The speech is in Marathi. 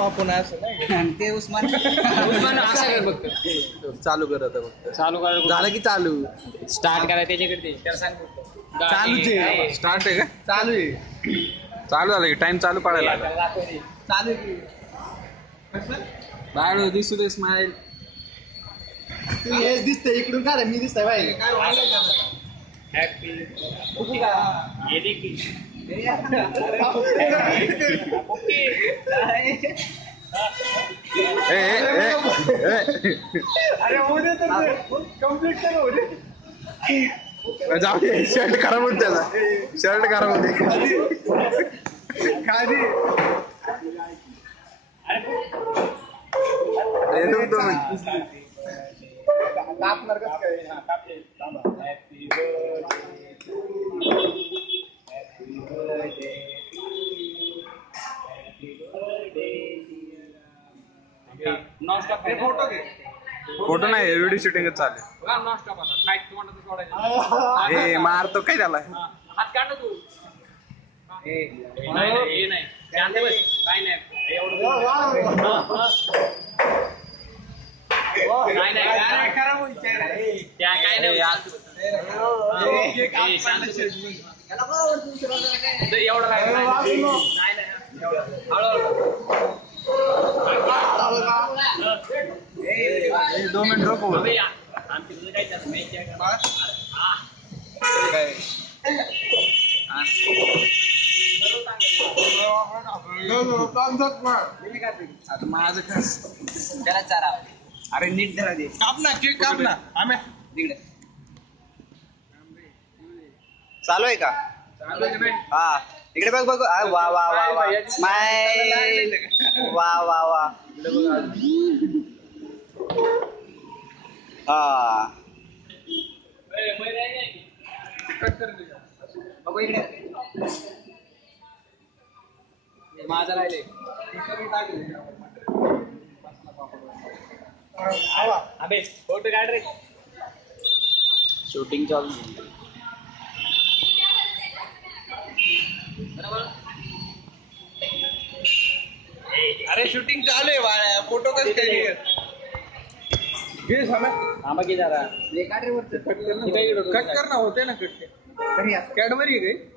आपण असं नाही ते उस्मान चालू करत फक्त चालू कर झालं की चालू स्टार्ट करा त्याच्याकडे त्याला सांग चालूच आहे स्टार्ट आहे का चालू आहे चालू झालं की टाइम चालू पडायला लागला चालू आहे बाहेर दिसू दे स्माइल हेच दिसतंय इकडून काढा मी दिसतंय बाई हॅपी ये देखी अरे होऊ दे तर कम्प्लीट तर होऊ दे जाऊ दे शर्ट खराब होत त्याचा शर्ट खराब होते खाली कापणार कसं काय हॅपी बर्थडे नॉनस्टॉप फोटो घे फोटो नाही व्हिडिओ शूटिंगच चालू नॉनस्टॉप आता काय तुम्हाला सोडायचं हे मारतो काय त्याला हात काढ तू नाही हे नाही शांत बस काय नाही एवढं नाही नाही काय खराब होईल त्या काय नाही एवढं नाही नाही हळूहळू 2 मिनिट रोखो आमची तुझं काय चालू आता माझं कस त्याला चारा अरे नीट धरा दे काप ना केक काप ना आम्ही तिकडे चालू आहे का हा इकडे बघ बघ वा वा वा वा स्माइल वा वा वा हा बघू इकडे माझं राहिले अबे फोटो काढ रे शूटिंग चालू अरे शूटिंग चालू आहे बाळा फोटो कसं काय घे झाला आंबा की जरा कट कर ना होते ना कट कॅडबरी आहे काही